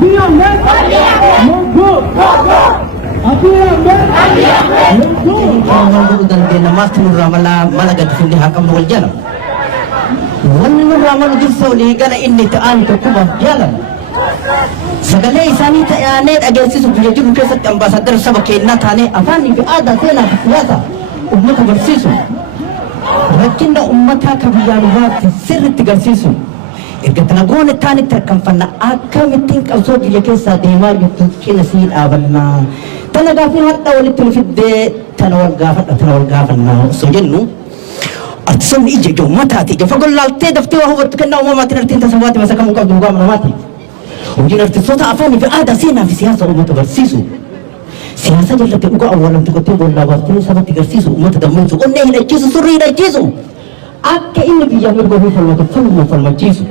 Abiy Ahmed. Mogok. Abiy Ahmed. Mogok dan dia nama sunura malah gad fundi hakam wal jalan. Wanni nurra mal girsawli gana inni ta'an to kuma jalan. Sagale isani ta'ane agarsiisu biyya jiru keessatti ambaasadar saba keenyaa taane afaanii fi aadaa seenaa fi siyaasa ummata barsiisu. Rakkina ummataa ka biyyaan baatti sirriitti garsiisu. Erga tana goone taani tarkaanfanna akkamittiin qabsoo biyya keessaa deemaa jirtu cina sii dhaabannaa. Tana gaafii hadha walitti nu fiddee tana wal gaafannaa osoo jennu. Artisoonni ija ija ummataati. Ija fagoo laaltee daftee waa hubattu kennaa uumamaatiin artiin tasawaati masa kamuu qabdu dhugaa manamaati. Hojiin artistoota afaanii fi aadaa seenaa fi siyaasa uummata barsiisu. Siyaasa jalatti dhugaa awwaalamti qottee boollaa baaftee sabatti garsiisu uummata dammaqsu onnee hidhachiisu surrii hidhachiisu. Akka inni biyyaaf mirga ofii falmatu falmuu falmachiisu.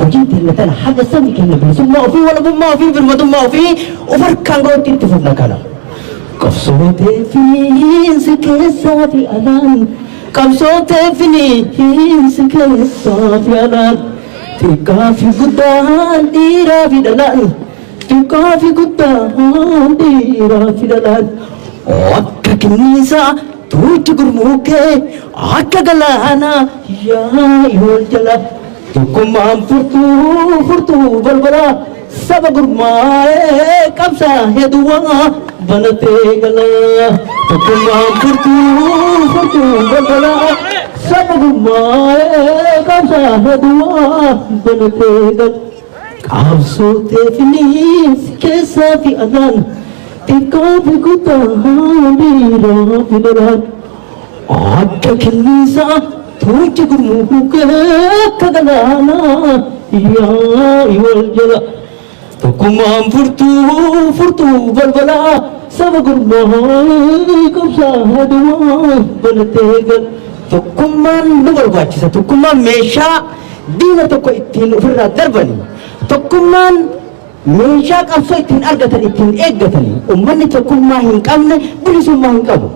Hojiin teenya tana haga sabni keenya bilisummaa ofii walabummaa ofii birmadummaa ofii of harkaan ga'utti itti fufna kana. Qabsootee finiinsi keessaa fi alaan qabsootee finiinsi keessaa fi alaan xiqqaa fi guddaan dhiiraa fi dhalaan xiqqaa fi guddaan dhiiraa fi dhalaan akka kenniisaa tuuti gurmuukee akka galaanaa yaa'i wal jala tokkummaan furtuu balbalaa saba gurmaa'ee qabsaa'ee duwwaa banatee galaa tokkummaan furtuu balbalaa saba gurmaa'ee qabsaa'ee duwwaa banatee galaa qabsootee finiinsi keessaa fi alaan xiqqaa fi guddaan dhiiraa fi dhalaan akka kenniisaa tuuti gurmuukee akka galaanaa yaa'i wal jala tokkummaan furtuu balbalaa saba gurmaa'ee qabsaa'ee duwwaa banatee gala. Tokkummaan nu barbaachisa. Tokkummaan meeshaa diina tokko ittiin ofirraa darbani. Tokkummaan meeshaa qabsoo ittiin argatan ittiin eeggatani. Uummanni tokkummaa hin qabne bilisummaa hin qabu.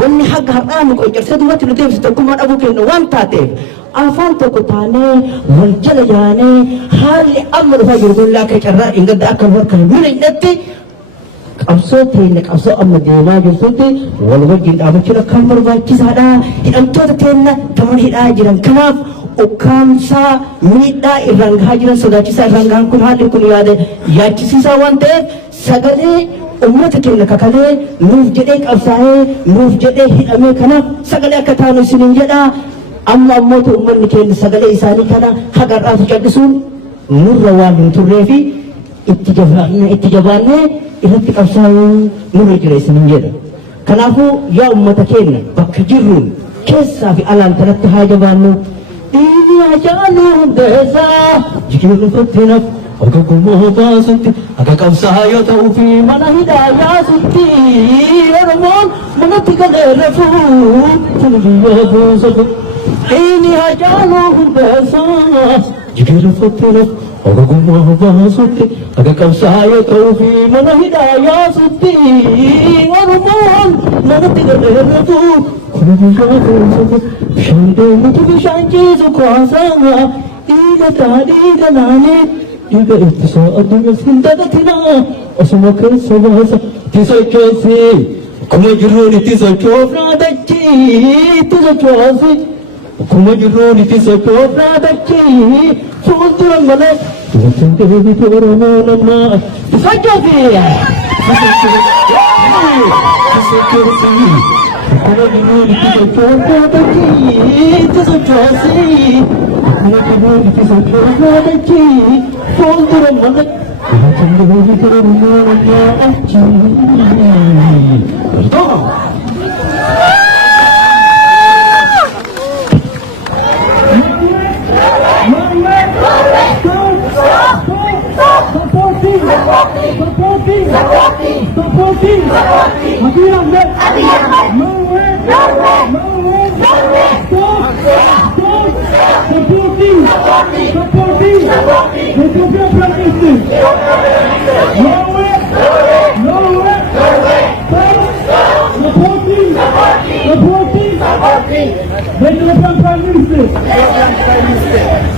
Wanni haga har'aa nu qoyyarsee duubatti nu deebisu tokkummaa dhabuu keenya waan taateef afaan tokko taanee wal jala yaanee haalli amma dhufaa jiru kun akka carraa ingadda akka harka hin mul'annetti qabsoo teenya qabsoo amma deemaa jirtutti wal wajjin dhaabachuun akkaan barbaachisaadha. Hidhamtoota teenya taman hidhaa jiran kanaaf ukkaamsaa miidhaa irraan gahaa jiran sodaachisaa irraan gahan kun haalli kun yaachisiisaa waan ta'eef sagalee ummata keenya kakalee nuuf jedhee qabsaa'ee nuuf jedhee hidhamee kanaaf sagalee akka taanu isiniin jedhaa. Amma ammoo uummanni keenya sagalee isaanii kana haga har'aatu callisuun nurra waan hin turree fi itti jabaannee irratti qabsaa'uu nurra jira isiniin jedha. Kanaafuu yaa uummata keenya bakka jirruun keessaa fi alaan kanatti haa jabaannu. Dhiibi ajaa'ilu hundeessaa jijjiirrafatti naaf akka gumaa baasutti akka qabsaa'aa yoo ta'uu fi mana hidhaa yaasutti Oromoon manatti galee rafuu tana biyya buusatu. Dhiibi ajaa'ilu hundeessaa jijjiirrafatti naaf akka gumaa baasutti akka qabsaa'aa yoo ta'uu fi mana hidhaa yaasutti Oromoon manatti galee rafuu tana biyya buusatu. Bishaan mutu bishaan ciisu kwaasaa dhiiga taadhii galaanee dhiiga ittisoo addunyaa siin dagatinaa osuma keessa baasa itti sochoosee akkuma jirruun itti sochoofnaa dachii itti sochoosee akkuma jirruun itti sochoofnaa dachii fuuldura malee dubartiin deebitu Oromoo namaa itti sochoosee Como giorni ti soccorro da chi, ti soccorsi. Come giorni ti soccorro da chi, foldere male. Quando vedi che non mi occhi. Perdono.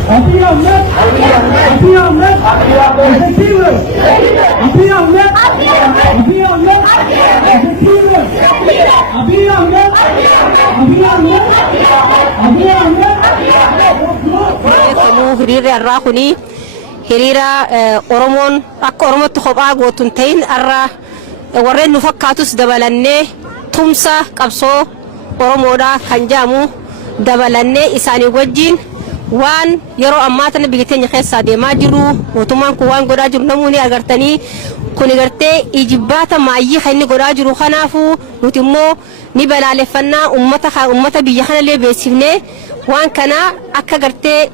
Abiy Ahmed Executive. Abiy Ahmed. Abiy Ahmed. Executive. Abiy Ahmed. Abiy Ahmed. Abiy Ahmed. kamu hiriira irraa kuni hiriira Oromoon akka Oromootti kophaa gootuun ta'in irraa warreen nu fakkaatus dabalannee tumsa qabsoo Oromoodhaa kan jedhamu dabalannee isaanii wajjin waan yeroo ammaa tana biyya teenya keessa deemaa jiru mootummaan kun waan godhaa jiru namoonni agartanii kun gartee ijibbaata maayyii kan inni godhaa jiru kanaafu nuti immoo ni balaaleffannaa ummata biyya kanallee beeksifnee waan kana akka gartee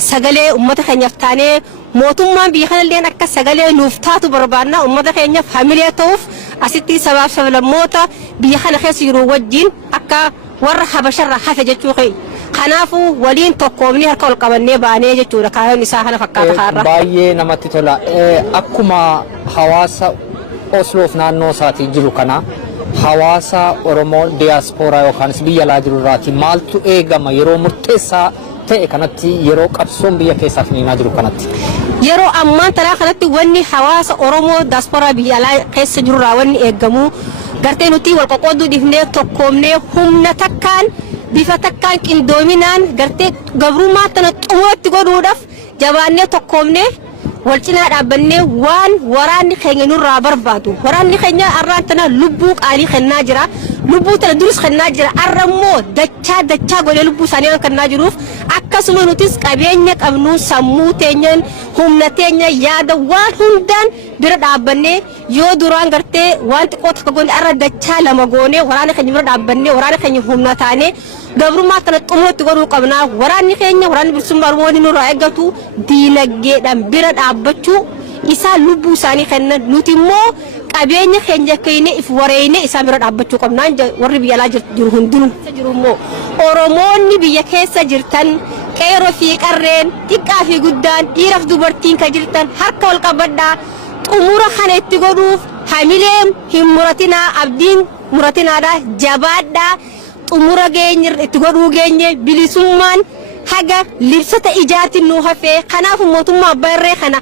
sagalee ummata keenyaaf taanee mootummaan biyya kanallee akka sagalee nuuf taatu barbaadna ummata keenyaaf hamilee ta'uuf asitti sabaaf sablammoota biyya kana keessa jiru wajjin akka warra habasharra hafe jechuu kanaafu waliin tokkoomni harka ol qabannee baanee jechuudha kaayoon isaa kana fakkaata kaarra baay'ee namatti tola akkuma hawaasa Osloof naannoo isaatii jiru kana hawaasa Oromoo diaspora yookaanis biyya alaa jiru irraati maaltu eegama yeroo murteessaa ta'e kanatti yeroo qabsoon biyya keessaaf niimaa jiru kanatti yeroo ammaan tanaa kanatti wanni hawaasa Oromoo diaspora biyya alaa keessa jiru irraa wanni eegamu gartee nuti wal qoqqooduu dhifnee tokkoomnee humna takkaan bifa takkaan qindoominaan gartee gabrummaa tana xumootti godhuudhaaf jabaannee tokkoomnee wal cinaa dhaabbannee waan waraanni keenya nurraa barbaadu waraanni keenya arraan tana lubbuu qaalii kennaa jira lubbuu tana duris kennaa jira arrammoo dachaa godhee lubbuu isaanii kennaa jiruuf akkasuma nutis qabeenya qabnu sammuu teenyaan humna teenya yaada waan hundaan bira dhaabbannee yoo duraan gartee waan xiqqoo tokko goone arra dachaa lama goone waraana keenya bira dhaabbannee waraana keenya humna taanee gabrummaa kana xumootti godhuu qabna waraanni keenya waraanni bilisummaa Oromoo nurraa eeggatu diinagdeedhaan bira dhaabbachuu isaa lubbuu isaanii kennan nuti immoo qabeenya keenya keenya if wareeyne isaan bira dhaabbachuu qabna warri biyya alaa jiru hundinuu jiru immoo Oromoonni biyya keessa jirtan qeeroo fi qarreen xiqqaa fi guddaan dhiiraaf dubartiin kan jirtan harka wal qabadhaa xumura kana itti godhuuf hamileen hin muratinaa abdiin muratinaadha jabaadhaa xumura geenye itti godhuu geenye bilisummaan haga libsata ijaatiin nu hafee kanaaf mootummaa barree kana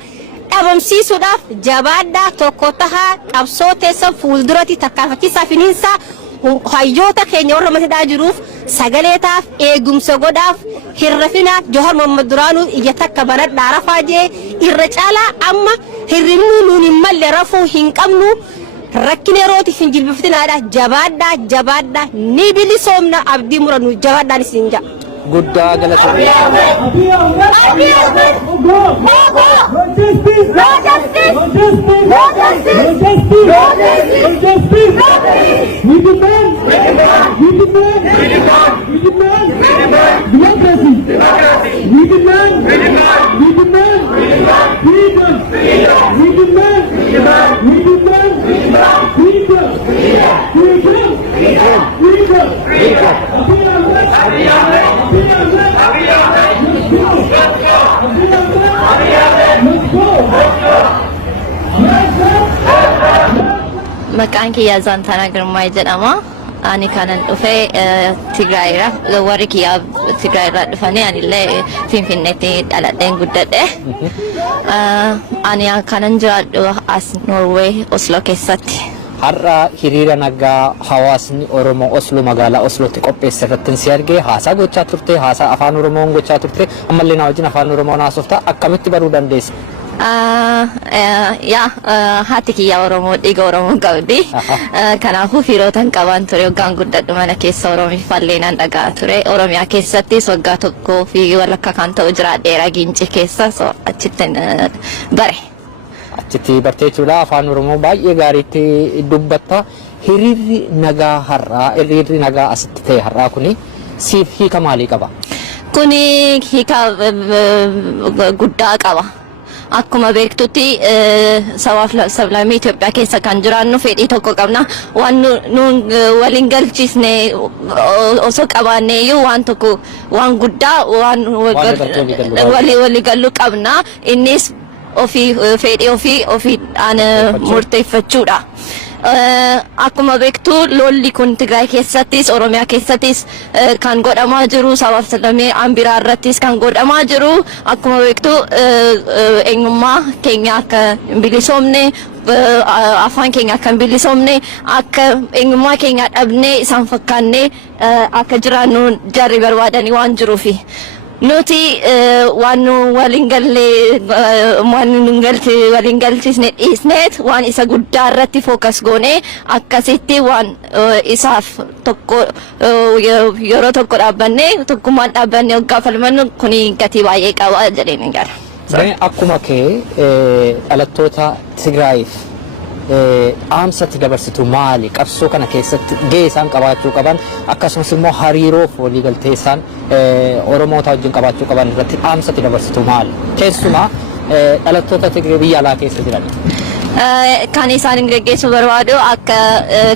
dhabamsiisuudhaaf jabaadhaa tokko tahaa qabsoo teessan fuulduratti takkaafachiisaa finiinsaa hayyoota keenya warra mataadhaa jiruuf sagaleetaaf eegumsa godhaaf hirrafina Johar Mohammad Duraanuu ija takka banadhaa rafaa jee irra caalaa amma hirribnuu nuun hin malle rafuu hin qabnu rakkina yerootiif hin jilbiftinaadha jabaadhaa ni bilisoomna abdii muranu jabaadhaan isin jaa guddaa galatoomna Abiy Ahmed. Abiy Ahmed. No justice. No justice. No justice. No justice. No justice. No justice. No justice. We demand. We demand. We demand. We demand. We demand. We demand. Democracy. Democracy. We demand. We demand. We demand. We demand. Freedom. Freedom. We demand. We demand. We demand. We demand. Freedom. Freedom. Freedom. Freedom. Freedom. Freedom. Abiy Ahmed. Abiy Ahmed. Abiy Ahmed. Abiy Ahmed. Let's go. Let's go. Abiy Ahmed. Abiy Ahmed. Let's go. Let's go. Maqaan kiyya Zaantanaa Girmaa jedhama. Ani kanan dhufee Tigraayirra warri kiyyaa Tigraayirra dhufanii anillee Finfinneetti dhaladheen guddadhe. Ani kanan jiraadhu as Norway Oslo keessatti. har'a hiriira nagaa hawaasni Oromoo Oslo magaalaa Oslootti qopheesse irratti si argee haasaa gochaa turte haasaa afaan Oromoon gochaa turte ammallee na wajjin afaan Oromoon haasofta akkamitti baruu dandeesse? Haati kiyya Oromoo dhiiga Oromoo qabdi. Kanaafuu firootan qaban ture waggaan guddadhu mana keessa Oromiifallee dhagaa ture. Oromiyaa keessattis waggaa tokkoo fi walakka kan ta'u jiraadheera Gincii keessa achitti bare. Achitti bartee jechuudha afaan Oromoo baay'ee gaariitti dubbatta. Hiriirri nagaa har'aa hiriirri nagaa asitti ta'e har'aa kuni siif hiika maalii qaba? Kuni hiika guddaa qaba. Akkuma beektutti sabaaf sablammii Itoophiyaa keessa kan jiraannu fedhii tokko qabna. Waan nuun waliin galchisne osoo qabaanneeyyuu waan tokko waan guddaa waan walii galuu qabna. Innis ofii fedhii ofii murteeffachuudha. akkuma beektu lolli kun Tigraay keessattis Oromiyaa keessattis kan godhamaa jiru sabaaf sablammii ambiraa irrattis kan godhamaa jiru akkuma beektu eenyummaa keenya akka hin bilisoomne afaan keenya akka hin bilisoomne akka eenyummaa keenya dhabnee isaan fakkaannee akka jiraannu jarri barbaadanii waan jiruufi. Nuti waan waliin galchisne dhiisneet waan isa guddaa irratti fookas goonee akkasitti waan isaaf tokko yeroo tokko dhaabbannee tokkummaan dhaabbannee waggaa falmannu kuni gatii baay'ee qaba jedheen gara. Akkuma kee dhalattoota Tigraayiif dhaamsatti dabarsitu maali qabsoo kana keessatti gahee isaan qabaachuu qaban akkasumas immoo hariiroo waliigaltee isaan Oromoota wajjin qabaachuu qaban irratti dhaamsatti dabarsitu maali keessumaa dhalattoota Tigree biyya alaa keessa jiran. Kan isaan gaggeessuu barbaadu akka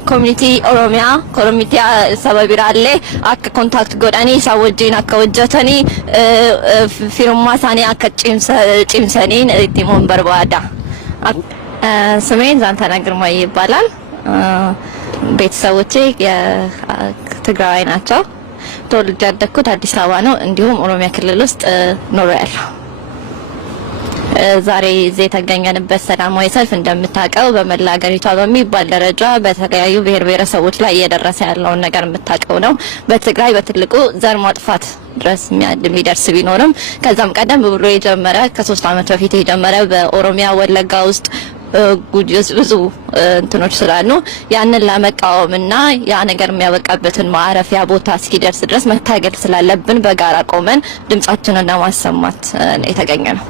community Oromiyaa community saba biraallee akka contact godhanii isaan wajjin akka hojjetanii firummaa isaanii akka cimsanii itti himuun barbaada. ስሜን ዛንታና ግርማ ይባላል። ቤተሰቦቼ የትግራይ ናቸው። ተወልጄ ያደግኩት አዲስ አበባ ነው። እንዲሁም ኦሮሚያ ክልል ውስጥ ኖሬያለሁ። ዛሬ እዚህ የተገኘንበት ሰላማዊ ሰልፍ እንደምታውቀው በመላ ሀገሪቷ በሚባል ደረጃ በተለያዩ ብሔር ብሔረሰቦች ላይ እየደረሰ ያለውን ነገር የምታውቀው ነው። በትግራይ በትልቁ ዘር ማጥፋት ድረስ የሚደርስ ቢኖርም ከዛም ቀደም ብሎ የጀመረ ከ3 ዓመት በፊት የጀመረ በኦሮሚያ ወለጋ ውስጥ ብዙ እንትኖች ስላሉ ያንን ለመቃወምና ያ ነገር የሚያበቃበትን ማረፊያ ቦታ እስኪደርስ ድረስ መታገል ስላለብን በጋራ ቆመን ድምጻችንን ለማሰማት የተገኘ ነው።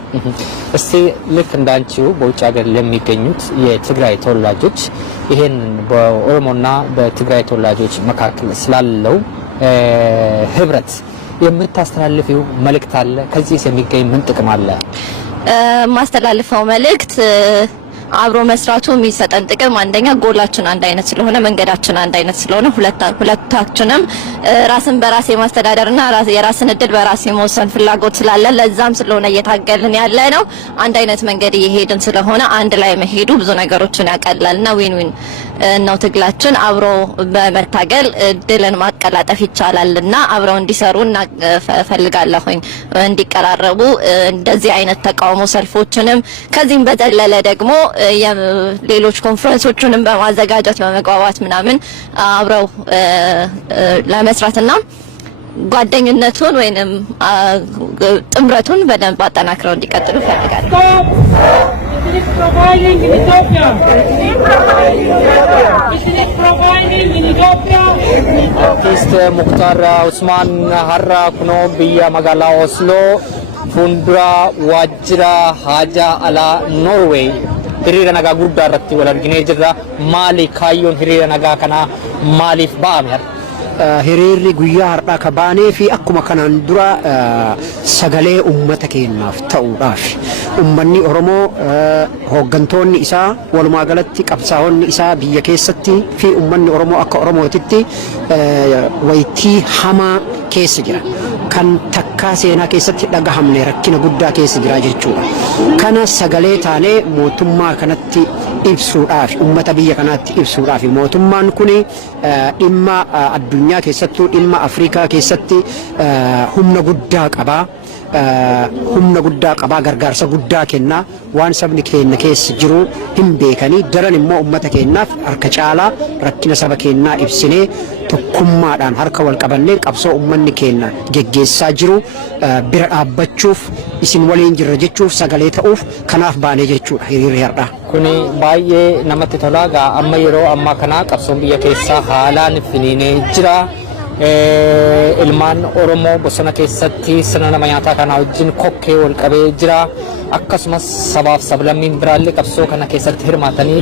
እስቲ ልክ እንዳንቺው በውጭ ሀገር ለሚገኙት የትግራይ ተወላጆች ይሄን በኦሮሞና በትግራይ ተወላጆች መካከል ስላለው ህብረት የምታስተላልፊው መልእክት አለ? ከዚህ የሚገኝ ምን ጥቅም አለ? ማስተላልፈው መልእክት አብሮ መስራቱ የሚሰጠን ጥቅም አንደኛ ጎላችን አንድ አይነት ስለሆነ መንገዳችን አንድ አይነት ስለሆነ ሁለታችንም ራስን በራስ የማስተዳደርና የራስን እድል በራስ የመወሰን ፍላጎት ስላለ ለዛም ስለሆነ እየታገልን ያለ ነው። አንድ አይነት መንገድ እየሄድን ስለሆነ አንድ ላይ መሄዱ ብዙ ነገሮችን ያቀላልና ዊን ዊን ነው ትግላችን። አብሮ በመታገል ድልን ማቀላጠፍ ይቻላልና አብረው እንዲሰሩና ፈልጋለሁኝ እንዲቀራረቡ እንደዚህ አይነት ተቃውሞ ሰልፎችንም ከዚህም በዘለለ ደግሞ ሌሎች ኮንፈረንሶችንም በማዘጋጀት በመግባባት ምናምን አብረው ለመስራትና ጓደኝነቱን ወይንም ጥምረቱን በደንብ አጠናክረው እንዲቀጥሉ ፈልጋለሁ። አርቲስት ሙክታር ኡስማን ሀራ ኩኖ ብያ መጋላ ኦስሎ ፉንዱራ ዋጅራ ሀጃ አላ ኖርዌይ hiriira nagaa guddaa irratti wal arginee jirra. Maali kaayyoon hiriira nagaa kana maaliif ba'ame? Hiriirri guyyaa har'aa ka baanee fi akkuma kanaan dura sagalee ummata keenyaaf ta'uudhaaf ummanni Oromoo hooggantoonni isaa walumaa galatti qabsaa'onni isaa biyya keessatti fi ummanni Oromoo akka Oromootitti waytii hamaa keessa jira. Kan takkaa seenaa keessatti dhagahamne rakkina guddaa keessa jira jechuudha. Kana sagalee taanee mootummaa kanatti ibsuudhaaf ummata biyya kanaatti ibsuudhaaf mootummaan kun dhimma addunyaa keessattuu dhimma Afrikaa keessatti humna guddaa qabaa. Humna guddaa qabaa gargaarsa guddaa kennaa waan sabni keenya keessa jiru hin beekanii daran immoo ummata keenyaaf harka caalaa rakkina saba keenyaa ibsinee tokkummaadhaan harka wal qabannee qabsoo ummanni keenya geggeessaa jiru bira dhaabbachuuf isin waliin jirra jechuuf sagalee ta'uuf kanaaf baanee jechuudha hiriirri har'aa. Kuni baay'ee namatti tola. Amma yeroo ammaa kana qabsoon biyya keessaa haalaan finiinee jira. Ilmaan Oromoo bosona keessatti sirna nama nyaataa kana wajjin kokkee wal qabee jira. Akkasumas sabaaf sablammiin biraallee qabsoo kana keessatti hirmaatanii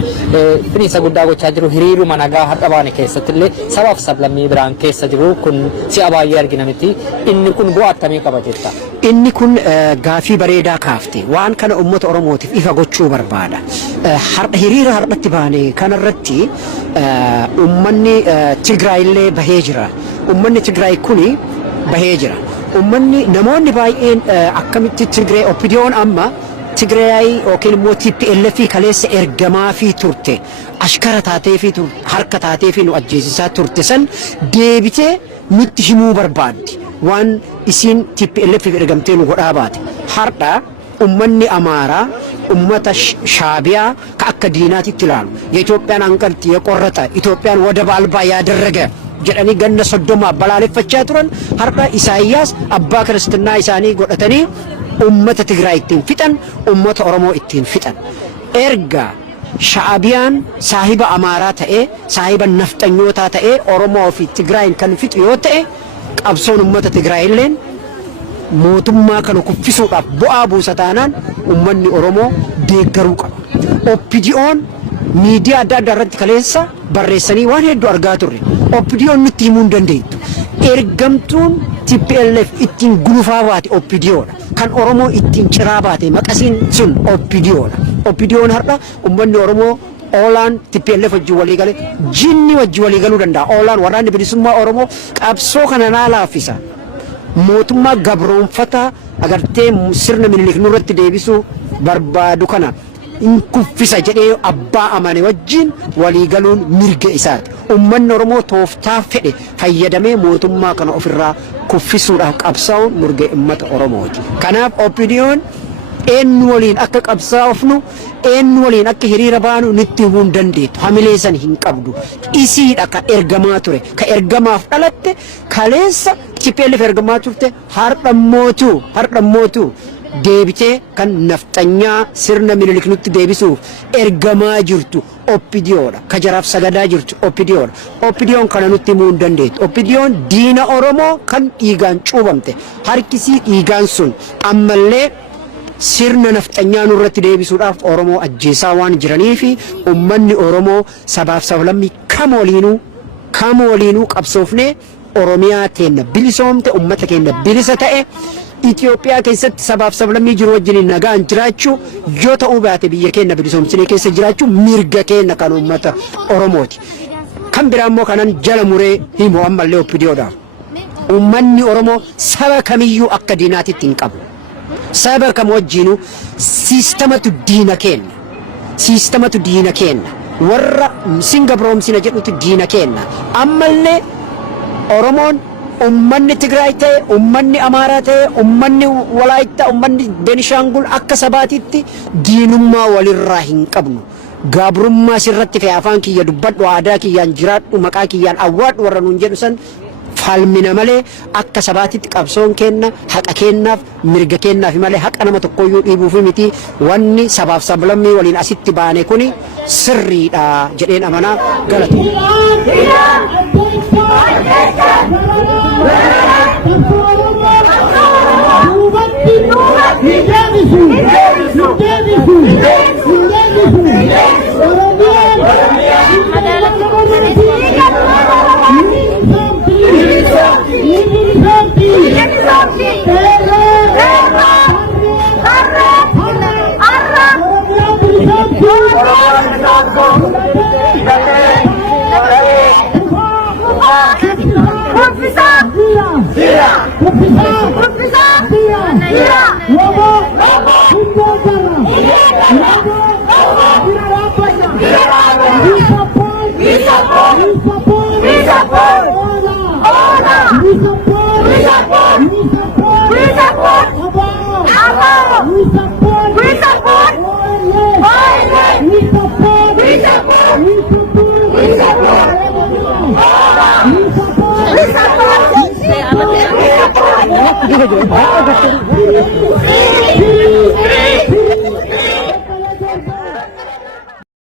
finiinsa guddaa gochaa jiru. Hiriiruma nagaa har'a baane keessatti illee sabaaf sablammii biraan keessa jiru kun si'a baay'ee argina miti. Inni kun bu'aa akkamii qaba jetta? Inni kun gaafii bareedaa kaafte waan kana uummata Oromootiif ifa gochuu barbaada. Hiriira har'atti baane kanarratti uummanni Tigraayillee bahee jira. Ummanni Tigraay kuni bahee jira. Ummanni namoonni baay'een akkamitti Tigraay opiniyoon amma Tigraay yookiin immoo TPLF kaleessa ergamaa fi turte ashkara taatee fi harka taatee fi nu ajjeesisaa turte san deebitee nutti himuu barbaaddi waan isiin TPLF ergamtee nu godhaa baate har'a ummanni Amaaraa ummata Shaabiyaa ka akka diinaatitti ilaalu የኢትዮጵያን አንቀልት የቆረጠ ኢትዮጵያን ወደብ አልባ ያደረገ jedhanii ganna 30 balaaleffachaa turan har'a Isaayyaas abbaa ክርስትና isaanii godhatanii ummata Tigraay ittiin fixan ummata Oromoo ittiin fixan erga Shaabiyaan saahiba Amaaraa ta'ee saahiba nafxanyootaa ta'ee Oromoo fi Tigraayin kan fixu yoo ta'e qabsoon ummata Tigraay illeen mootummaa kana kuffisuudhaaf bu'aa buusa taanaan ummanni Oromoo deeggaruu qaba. OPDO'n miidiyaa adda addaa irratti kaleessa barreessanii waan hedduu argaa turre. OPDO'n nutti himuu hin dandeettu. Ergamtuun TPLF ittiin gulufaa baate OPDO'dha. Kan Oromoo ittiin ciraa baate maqasiin sun OPDO'dha. OPDO'n har'a ummanni Oromoo oolaan TPLF wajjin walii galee jinni wajjin walii galuu danda'a. Oolaan waraanni bilisummaa Oromoo qabsoo kana naa laaffisa. Mootummaa gabroonfata agartee sirna Minilik nurratti deebisuu barbaadu kana in kuffisa jedhee abbaa amane wajjin walii galuun mirga isaati. Ummanni Oromoo tooftaa fedhe fayyadamee mootummaa kana ofirraa kuffisuudhaaf qabsaa'uun mirga uummata Oromooti. Kanaaf OPDO'n eenyu waliin akka qabsaa'ofnu eenyu waliin akka hiriira baanu nutti himuu hin dandeettu. Hamilee san hin qabdu. Isiidha ka ergamaa ture. Ka ergamaaf dhalatte kaleessa TPLF ergamaa turte har'a mootu deebitee kan nafxanyaa sirna Minilik nutti deebisuuf ergamaa jirtu OPDO'dha. Ka jaraaf sagadaa jirtu OPDO'dha. OPDO'n kana nutti himuu hin dandeettu. OPDO'n diina Oromoo kan dhiigaan cuubamte harkisii dhiigaan sun ammallee sirna nafxanyaa nurratti deebisuudhaaf Oromoo ajjeesaa waan jiraniif ummanni Oromoo sabaaf sablammii kam waliinuu qabsoofnee Oromiyaa keenya bilisoomte ummata keenya bilisa ta'e Itoophiyaa keessatti sabaaf sablammii jiru wajjin nagaan jiraachuu yoo ta'uu baate biyya keenya bilisoomsinee keessa jiraachuu mirga keenya kan ummata Oromooti. Kan biraa immoo kanan jala muree himu ammallee OPDO'dhaaf. Ummanni Oromoo saba kamiyyuu akka diinaatitti hin qabu. Saba kam wajjinuu siistamatu diina kenna warra singabroomsina jedhutu diina kenna ammallee Oromoon ummanni Tigraay ta'e ummanni Amaaraa ta'e ummanni Walaayittaa ummanni Beenishaangul akka sabaatitti diinummaa walirraa hin qabnu. Gaabrummaa sirratti fe'ee afaan kiyya dubbadhu aadaa kiyyaan jiraadhu maqaa kiyyaan awwaadhu warra nuun jedhu san falmina malee akka sabaatitti qabsoon kenna haqa kennaaf mirga kennaaf malee haqa nama tokkoyyuu dhiibuuf miti wanni sabaaf sablammii waliin asitti baane kuni sirriidha jedheen amanaa galatu. We